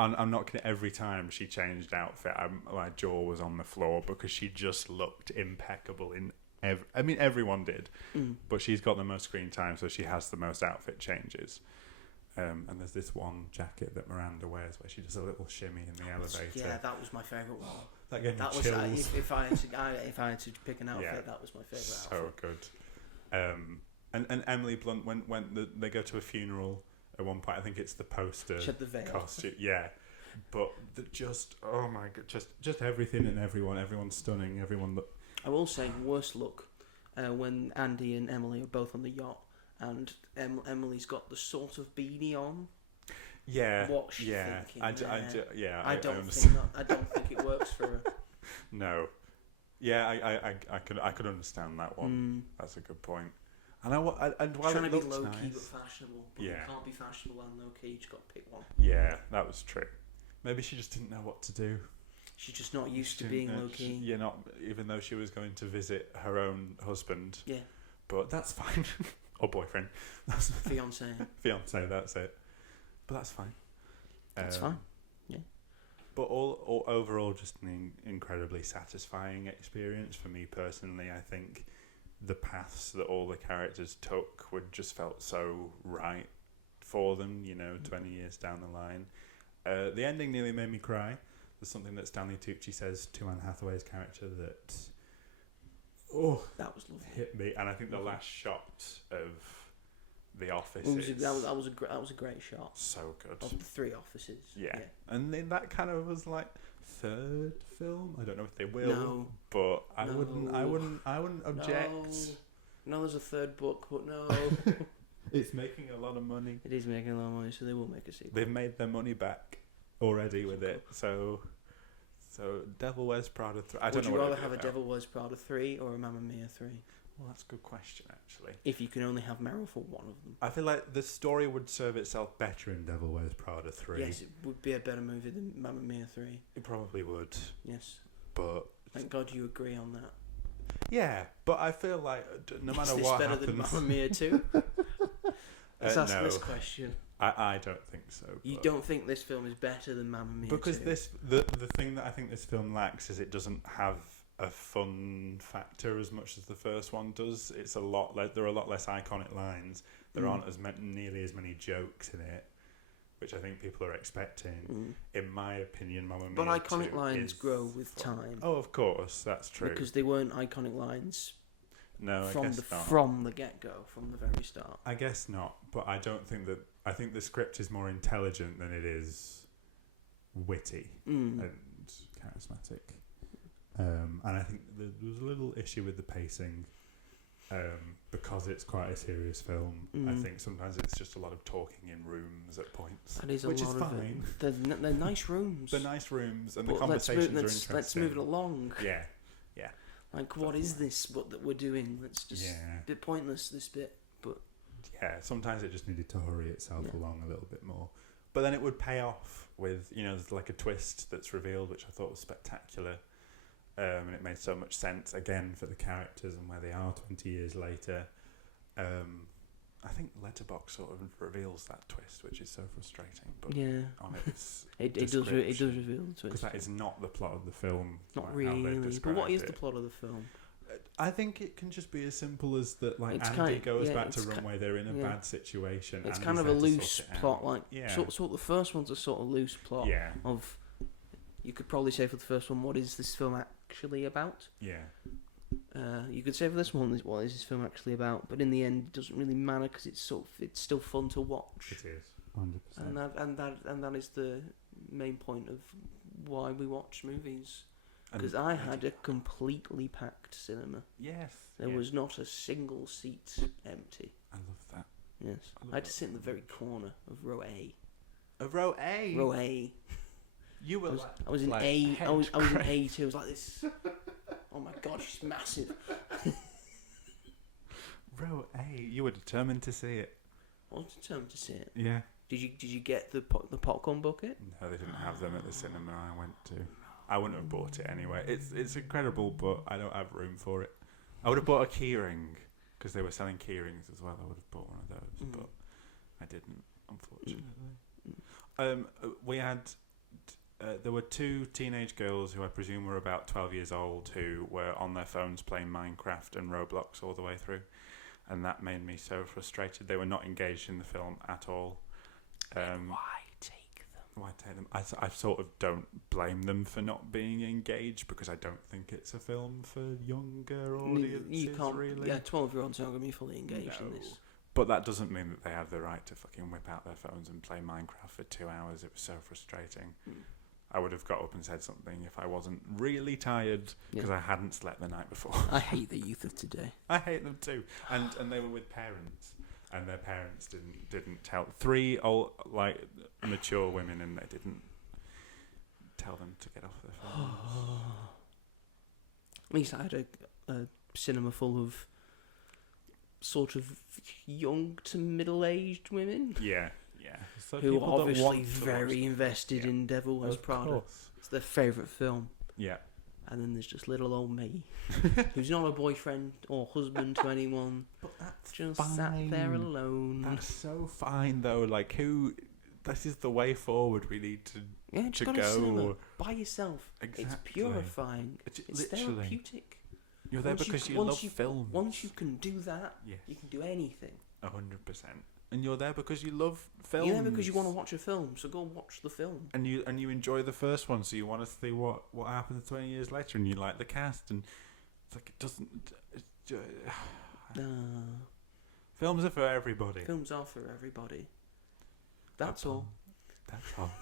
I'm not kidding, every time she changed outfit, my jaw was on the floor because she just looked impeccable in everyone did, but she's got the most screen time, so she has the most outfit changes. And there's this one jacket that Miranda wears where she does a little shimmy in the elevator. Yeah, that was my favourite one. That gave me chills. If I had to pick an outfit, that was my favourite outfit. So good. And Emily Blunt, when they go to a funeral at one point, I think it's the poster costume. Yeah. But oh my god, just everything and everyone's stunning. I will say, worst look when Andy and Emily are both on the yacht, and Emily's got the sort of beanie on. Yeah. What's she thinking? I don't think it works for her. No. Yeah, I could understand that one. That's a good point. And while trying it to be looks low nice, key but fashionable, but you can't be fashionable and low key. You just got to pick one. Yeah, that was true. Maybe she just didn't know what to do. She's just not used to being low key. You're not, even though she was going to visit her own husband. Yeah. But that's fine. Or boyfriend. Fiance. Fiance, that's it. But that's fine. That's fine. Yeah. But all overall, just an incredibly satisfying experience for me personally. I think the paths that all the characters took just felt so right for them, 20 years down the line. The ending nearly made me cry. There's something that Stanley Tucci says to Anne Hathaway's character that that was lovely. Hit me. And I think the last shot of the office that was a great shot. So good. Of the three offices. Yeah. And then that kind of was like third film. I don't know if they will, but I wouldn't object. No, there's a third book, but no. It's making a lot of money. It is making a lot of money, so they will make a sequel. They've made their money back already with it. So Devil Wears Prada 3. Would you rather have a Devil Wears Prada 3 or a Mamma Mia 3? Well, that's a good question, actually. If you can only have Meryl for one of them. I feel like the story would serve itself better in Devil Wears Prada 3. Yes, it would be a better movie than Mamma Mia 3. It probably would. Yes. But thank God you agree on that. Yeah, but I feel like no matter what happens... Is this better than Mamma Mia 2? Let's ask this question. I don't think so. You don't think this film is better than Mamma Mia? Because 2? the thing that I think this film lacks is it doesn't have a fun factor as much as the first one does. It's a lot. There are a lot less iconic lines. There aren't nearly as many jokes in it, which I think people are expecting. In my opinion, Mamma Mia. But iconic 2 lines is grow with fun. time. Oh, of course, that's true. Because they weren't iconic lines No, I guess not. from the get-go, from the very start. I guess not, but I don't think that. I think the script is more intelligent than it is witty and charismatic. And I think there was a little issue with the pacing because it's quite a serious film. I think sometimes it's just a lot of talking in rooms at points, That is which a is lot fine. They're nice rooms. They're nice rooms, and But the conversations are interesting. Let's move it along. Yeah. Like, what is this? What that we're doing? That's just a bit pointless. This bit, but yeah, sometimes it just needed to hurry itself along a little bit more. But then it would pay off with, there's like a twist that's revealed, which I thought was spectacular. And it made so much sense, again, for the characters and where they are 20 years later. I think Letterboxd sort of reveals that twist, which is so frustrating. But on its it does reveal the twist. Because that is not the plot of the film. Not how they've really. But described what is it. the plot of the film? I think it can just be as simple as that. Like It's Andy goes yeah, back to it's Runway. They're in a bad situation. It's Andy's kind of a there to sort loose it out. plot, like Yeah. sort the first one's a sort of loose plot of. You could probably say for the first one, what is this film actually about? Yeah. You could say for this one, what is this film actually about? But in the end, it doesn't really matter because it's still fun to watch. It is 100%. And that is the main point of why we watch movies. Because I had a completely packed cinema. Yes. There was not a single seat empty. I love that. Yes. I had to sit in the very corner of row A. Of row A. Row A. You were I was in like A. I was in head A too. I was like this. Oh my god, she's massive. Row A. You were determined to see it. I was determined to see it. Yeah. Did you get the popcorn bucket? No, they didn't have them at the cinema I went to. I wouldn't have bought it anyway. It's incredible, but I don't have room for it. I would have bought a keyring because they were selling keyrings as well. I would have bought one of those, but I didn't, unfortunately. We had. There were two teenage girls who I presume were about 12 years old who were on their phones playing Minecraft and Roblox all the way through, and that made me so frustrated. They were not engaged in the film at all. Why take them? Why take them? I sort of don't blame them for not being engaged because I don't think it's a film for younger audiences. You can't. Really. Yeah, 12-year-olds aren't going to be fully engaged in this. But that doesn't mean that they have the right to fucking whip out their phones and play Minecraft for 2 hours. It was so frustrating. I would have got up and said something if I wasn't really tired because I hadn't slept the night before. I hate the youth of today. I hate them too, and they were with parents, and their parents didn't tell 3 old mature women, and they didn't tell them to get off their phones. At least I had a cinema full of sort of young to middle-aged women. Yeah. So who are obviously obviously very invested in Devil Wears Prada. It's their favourite film. Yeah. And then there's just little old me, who's not a boyfriend or husband to anyone. But that's just fine. sat there alone. That's so fine though. Like this is the way forward. We need to go go. cinema by yourself. Exactly. It's purifying. It's literally therapeutic. You're there because you love film. Once you can do that, you can do anything. 100%. And you're there because you love films. You're there because you want to watch a film, so go watch the film. And you enjoy the first one, so you want to see what happens 20 years later, and you like the cast, and it's like it doesn't. Films are for everybody. Films are for everybody. That's all. That's all.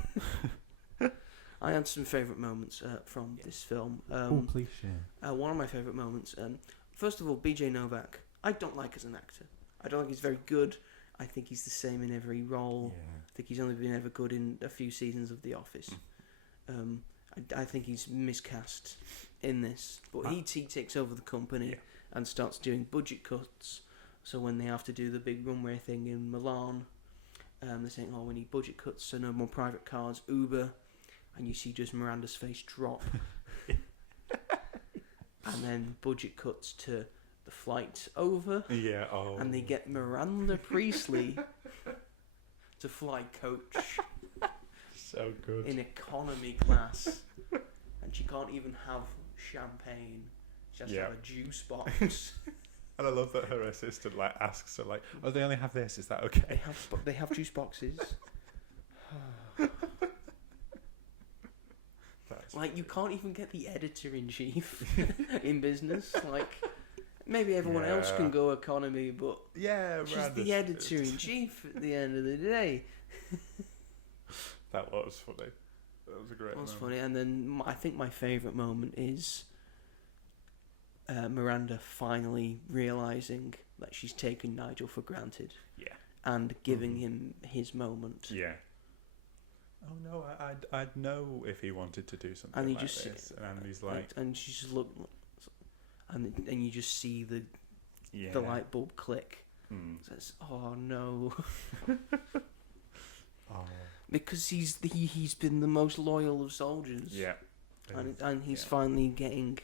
I had some favourite moments from this film. Please share. One of my favourite moments. First of all, BJ Novak. I don't like as an actor. I don't think he's very good. I think he's the same in every role. Yeah. I think he's only been ever good in a few seasons of The Office. I think he's miscast in this. But he takes over the company and starts doing budget cuts. So when they have to do the big runway thing in Milan, they're saying, we need budget cuts, so no more private cars, Uber. And you see just Miranda's face drop. And then budget cuts to the flight over. Yeah, And they get Miranda Priestley to fly coach So good. in economy class, and she can't even have champagne. She has to have a juice box. And I love that her assistant like asks her like, "Oh, they only have this. Is that okay?" They have juice boxes. Like, you can't even get the editor-in-chief in business. Like, maybe everyone else can go economy, but she's the editor-in-chief at the end of the day. That was funny. That was a great moment. Funny. And then I think my favourite moment is Miranda finally realising that she's taken Nigel for granted. Yeah. And giving him his moment. Yeah. Oh no, I'd know if he wanted to do something and he like just, this. And he's like... And she just looked... And you just see the light bulb click. Says, "Oh no." Because he's been the most loyal of soldiers. Yeah. And he's finally getting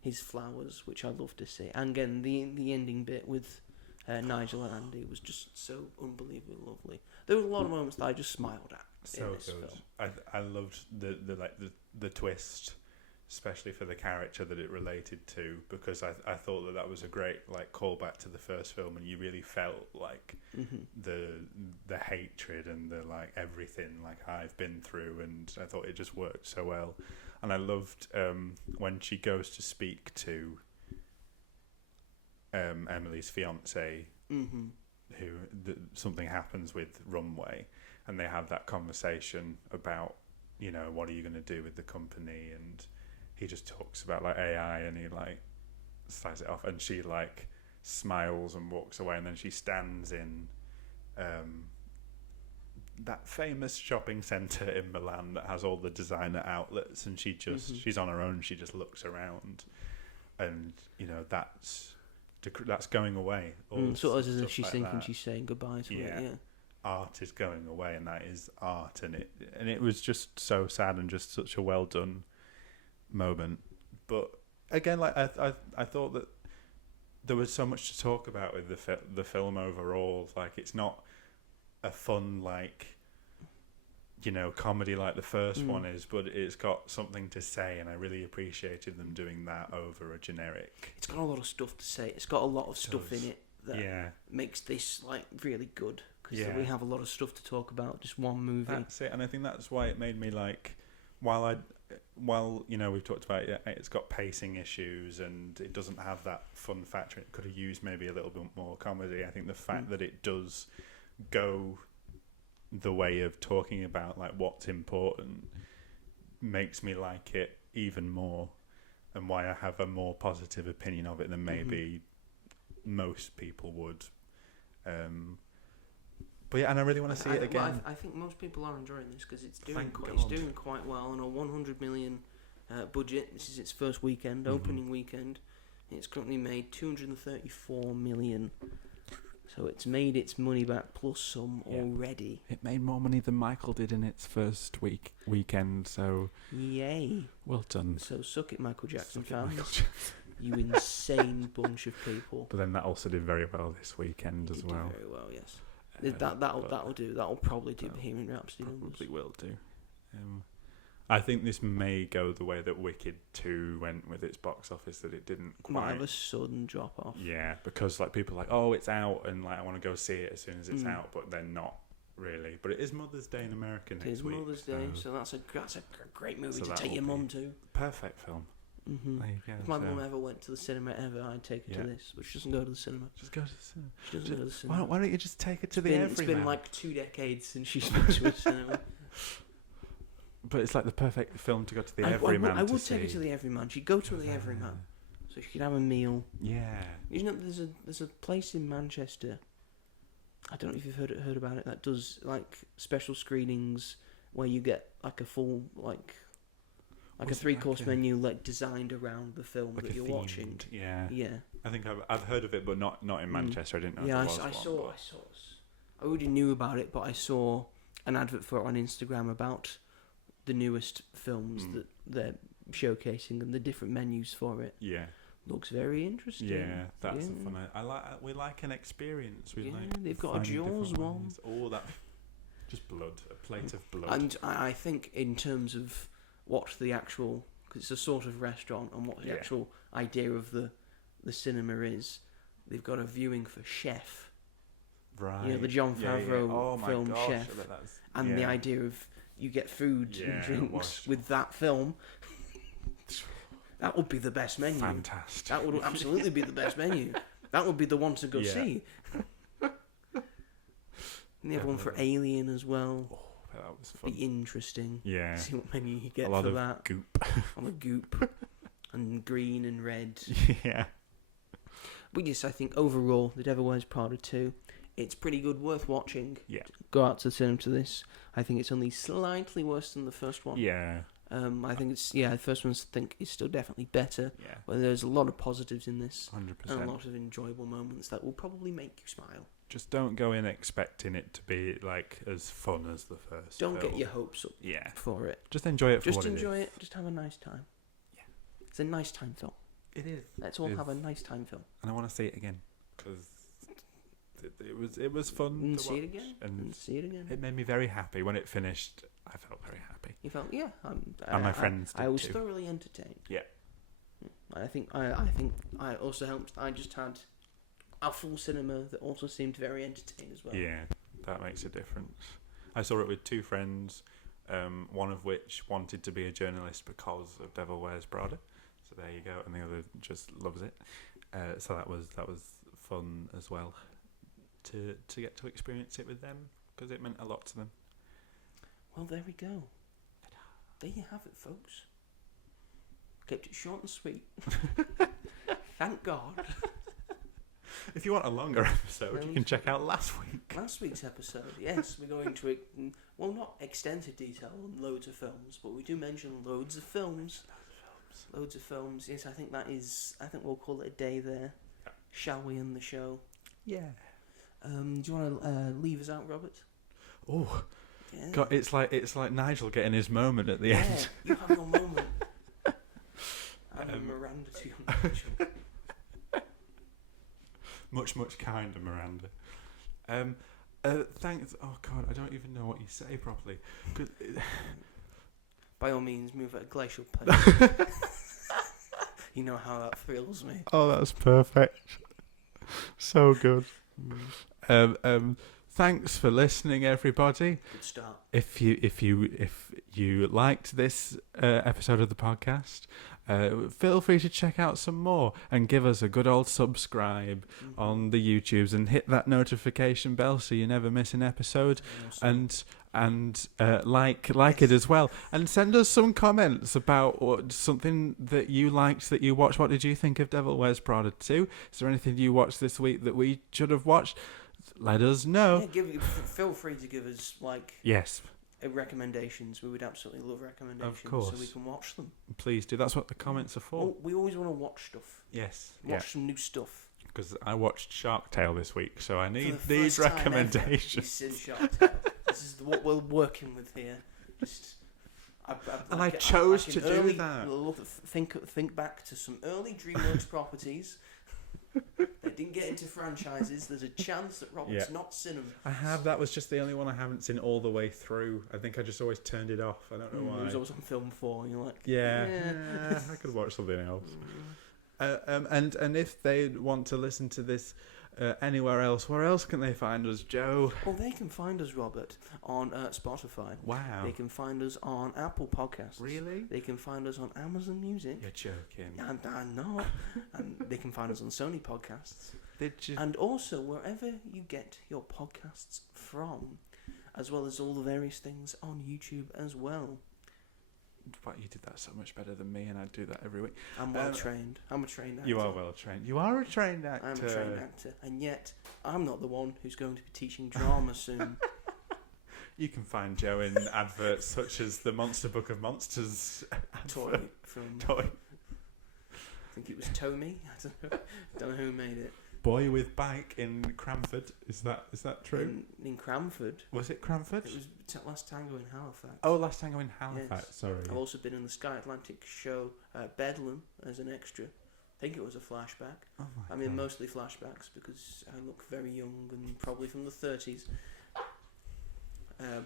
his flowers, which I love to see. And again, the ending bit with Nigel and Andy was just so unbelievably lovely. There were a lot of moments that I just smiled at. So in this good. film. I loved the twist, especially for the character that it related to, because I thought that was a great like callback to the first film, and you really felt like the hatred and the like everything like I've been through, and I thought it just worked so well. And I loved when she goes to speak to Emily's fiance, something happens with Runway, and they have that conversation about, you know, what are you going to do with the company, and he just talks about like AI, and he like slides it off, and she like smiles and walks away, and then she stands in that famous shopping centre in Milan that has all the designer outlets, and she just she's on her own, she just looks around, and you know that's going away. Sort of as if she's like thinking that. she's saying goodbye to it. Yeah. Art is going away, and that is art, and it was just so sad and just such a well done moment. But again, like I thought that there was so much to talk about with the film overall. Like, it's not a fun, like, you know, comedy like the first one is, but it's got something to say, and I really appreciated them doing that over a generic. It's got a lot of stuff to say. It's got a lot of stuff in it that makes this like really good, because we have a lot of stuff to talk about. Just one movie. That's it, and I think that's why it made me like, while you know we've talked about it, it's got pacing issues and it doesn't have that fun factor. It could have used maybe a little bit more comedy. I think the fact that it does go the way of talking about like what's important makes me like it even more, and why I have a more positive opinion of it than maybe most people would. But yeah, and I really want to see it again. Well, I think most people are enjoying this because it's doing quite well on a 100 million budget. This is its first weekend, opening weekend. It's currently made 234 million. So it's made its money back plus some already. It made more money than Michael did in its first weekend, so... Yay. Well done. So suck it, Michael Jackson fans. You insane bunch of people. But then that also did very well this weekend as well. Very well, yes. That'll do. That'll probably do Bohemian Rhapsody. Probably will do. I think this may go the way that Wicked 2 went with its box office, that it didn't quite... Might have a sudden drop off. Yeah, because like people are like, oh, it's out, and like I want to go see it as soon as it's out, but they're not really. But it is Mother's Day in America next week. It is Mother's Day, so that's a great movie to take your mum to. Perfect film. There you go. If my mum ever went to the cinema ever, I'd take her to this, but she doesn't go to the cinema. Just go to the cinema. She doesn't go to the cinema. Why don't you just take her to the Everyman? It's been like 2 decades since she's been to a cinema. But it's like the perfect film to go to the Everyman. I would take her to the Everyman. She'd go to the Everyman, so she could have a meal. Yeah. You know, there's a place in Manchester. I don't know if you've heard about it. That does like special screenings where you get like a full like a 3-course menu like designed around the film like that you're watching. Yeah. Yeah. I think I've heard of it, but not in Manchester. I didn't know. Yeah, I saw. I already knew about it, but I saw an advert for it on Instagram about the newest films that they're showcasing and the different menus for it. Yeah. Looks very interesting. Yeah, that's the fun. We like an experience. Like they've got a Jaws one. Oh, that. Just blood, a plate of blood. And I think in terms of what the actual, because it's a sort of restaurant, and what the actual idea of the cinema is, they've got a viewing for Chef. Right. You know, the Jon Favreau film Chef. And the idea of you get food and drinks with that film. That would be the best menu. Fantastic. That would absolutely be the best menu. That would be the one to go see. And the other one for Alien as well. Oh, that was fun. Be interesting. Yeah. See what menu you get a lot for of that. Goop. On the goop. And green and red. Yeah. But yes, I think overall, The Devil Wears Prada 2, it's pretty good, worth watching. Yeah. Go out to the cinema to this. I think it's only slightly worse than the first one. Yeah. I think it's, the first one is still definitely better. Yeah. But there's a lot of positives in this. 100%. And a lot of enjoyable moments that will probably make you smile. Just don't go in expecting it to be like as fun as the first. Don't film. get your hopes up for it. Just enjoy it for Just what it is. enjoy it. Just have a nice time. Yeah. It's a nice time film. It is. Let's all have a nice time film. And I want to see it again because it was fun And to see watch. it again. And see it again. it made me very happy. When it finished, I felt very happy. You felt, And my friends did I was too. thoroughly entertained. Yeah. I think I also helped. I just had a full cinema that also seemed very entertained as well. Yeah, that makes a difference. I saw it with two friends, one of which wanted to be a journalist because of Devil Wears Prada. So there you go, and the other just loves it. So that was fun as well to get to experience it with them because it meant a lot to them. Well, there we go. There you have it, folks. Kept it short and sweet. Thank God. If you want a longer episode, you can check out last week. Last week's episode, yes, we go into it. Well, not extensive detail on loads of films, but we do mention loads of films. Loads of films. Yes, I think we'll call it a day there. Yeah. Shall we end the show? Yeah. Do you want to leave us out, Robert? Oh, yeah. God! It's like Nigel getting his moment at the end. You have your moment. I'm a Miranda to your Nigel. Much kinder, Miranda. Thanks. Oh God, I don't even know what you say properly. By all means, move at a glacial pace. You know how that thrills me. Oh, that's perfect. So good. Thanks for listening, everybody. Good start. If you liked this episode of the podcast, feel free to check out some more and give us a good old subscribe on the YouTubes and hit that notification bell so you never miss an episode. And like it as well, and send us some comments about something that you liked that you watched. What did you think of Devil Wears Prada 2? Is there anything you watched this week that we should have watched? Let us know. Yeah, feel free to give us recommendations. We would absolutely love recommendations, of course, so we can watch them. Please do. That's what the comments are for. Well, we always want to watch stuff. Yes, watch some new stuff. Because I watched Shark Tale this week, so I need these recommendations. Since Shark Tale. This is what we're working with here. I chose to do that. Think back to some early DreamWorks properties. They didn't get into franchises. There's a chance that Robert's not seen them. I have. That was just the only one I haven't seen all the way through. I think I just always turned it off. I don't know why. It was always on film 4. And you're like, I could watch something else. And if they want to listen to this anywhere else, where else can they find us, Joe? Well, they can find us, Robert, on Spotify. Wow. They can find us on Apple Podcasts. Really? They can find us on Amazon Music. You're joking. I'm not. And they can find us on Sony Podcasts. Did you? And also wherever you get your podcasts from, as well as all the various things on YouTube as well. But you did that so much better than me, and I do that every week. I'm well trained. I'm a trained actor. You are well trained. You are a trained actor. I'm a trained actor, and yet I'm not the one who's going to be teaching drama soon. You can find Joe in adverts such as the Monster Book of Monsters toy from. Toy. I think it was Tommy. I don't know who made it. Boy with Bike in Cranford. Is that true? In Cranford. Was it Cranford? It was Last Tango in Halifax. Oh, Last Tango in Halifax. Yes. Sorry. I've also been in the Sky Atlantic show Bedlam as an extra. I think it was a flashback. Oh my God. mostly flashbacks because I look very young and probably from the 30s.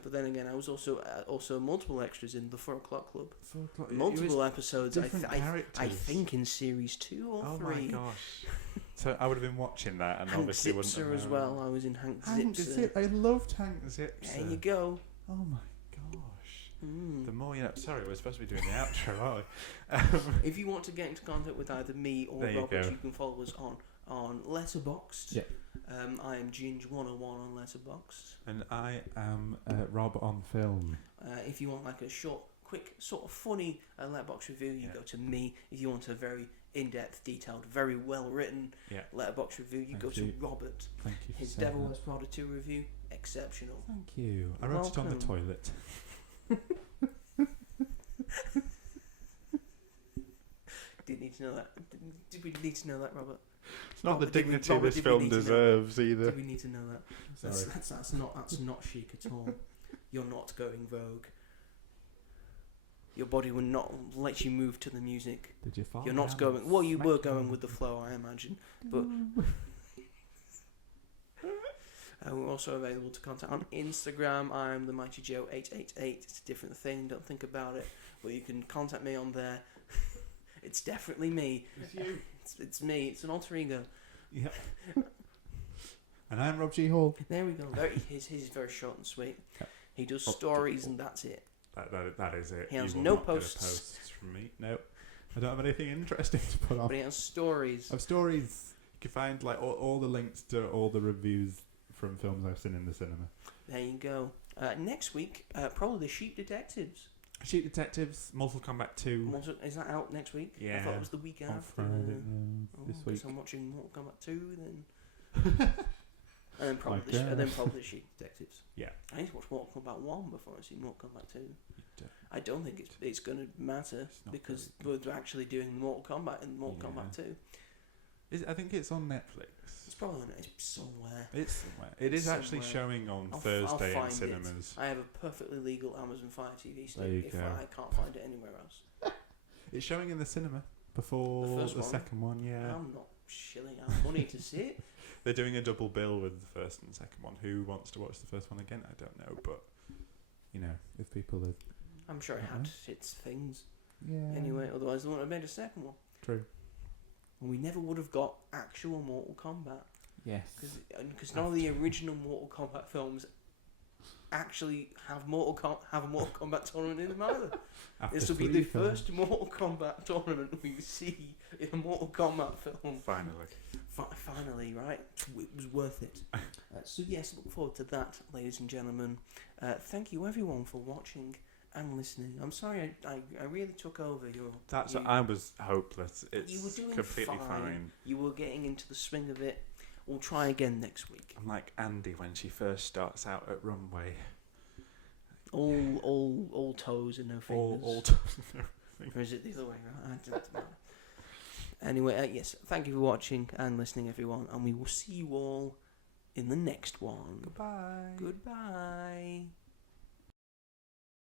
But then again, I was also multiple extras in the 4 O'Clock Club. 4 o'clock. Multiple episodes. I characters. think in series 2 or 3. Oh my gosh! So I would have been watching that, and Hank obviously wouldn't have Zipser as known. well. I was in Hank Hank Zipser. I loved Hank Zipser. There you go. Oh my gosh! The more you know. Sorry, we're supposed to be doing the outro, aren't we? If you want to get into contact with either me or There you Robert, go. you can follow us on Letterboxd. Yeah. I am Ginge101 on Letterboxd. And I am Rob on film. If you want like a short, quick, sort of funny Letterboxd review, you go to me. If you want a very in-depth, detailed, very well-written Letterboxd review, you go to Robert. Thank you. His Devil Wears Prada 2 review, exceptional. Thank you. I wrote it on the toilet. Didn't need to know that. Did we need to know that, Robert? It's not the Robert, did we- dignity Robert, this did we film need to know deserves either. Did we need to know that? Sorry. That's not chic at all. You're not going Vogue. Your body will not let you move to the music. Did you fall You're not down? going. Well, you were Smack going down. with the flow, I imagine. But we're also available to contact on Instagram. I'm the Mighty Joe 888. It's a different thing. Don't think about it. But you can contact me on there. It's definitely me. It's you. It's me. It's an alter ego. Yeah. And I'm Rob G. Hall. There we go. His is very short and sweet. Yeah. He does stories and that's it. That is it. He has You will no not get a posts. post from me. No, I don't have anything interesting to put on. But he has stories. I have stories. You can find like all the links to all the reviews from films I've seen in the cinema. There you go. Next week, probably The Sheep Detectives. Sheep Detectives, Mortal Kombat 2. Is that out next week? I Yeah. thought it was the week On after. Friday, this Guess week. I'm watching Mortal Kombat 2 then. And then probably, Okay. The Sheep Detectives. Yeah. I need to watch Mortal Kombat 1 before I see Mortal Kombat 2. don't. I don't think it's going to matter not because very we're actually doing Mortal Kombat in Mortal Kombat 2. I think it's on Netflix. It's probably it's somewhere. It's somewhere. It is actually somewhere. showing on I'll Thursday in find it. cinemas. I have a perfectly legal Amazon Fire TV stick There you if go. I can't find it anywhere else. It's showing in the cinema before The first the one? second one. Yeah, I'm not shilling out money to see it. They're doing a double bill with the first and second one. Who wants to watch the first one again? I don't know, but you know, if people are I'm sure it had its things. yeah. Anyway, otherwise they wouldn't have made a second one. True. And we never would have got actual Mortal Kombat. Yes. Because none of the original Mortal Kombat films actually have a Mortal Kombat tournament in them either. After This will be 3 the films. first Mortal Kombat tournament we see in a Mortal Kombat film. finally. Finally, right? It was worth it. So yes, look forward to that, ladies and gentlemen. Thank you everyone for watching and listening. I'm sorry I really took over your... I was hopeless. It's You were doing completely fine. You were getting into the swing of it. We'll try again next week. I'm like Andy when she first starts out at Runway. All toes and no fingers. All Or is it the other way around? It doesn't matter. Anyway, yes, thank you for watching and listening, everyone, and we will see you all in the next one. Goodbye. Goodbye.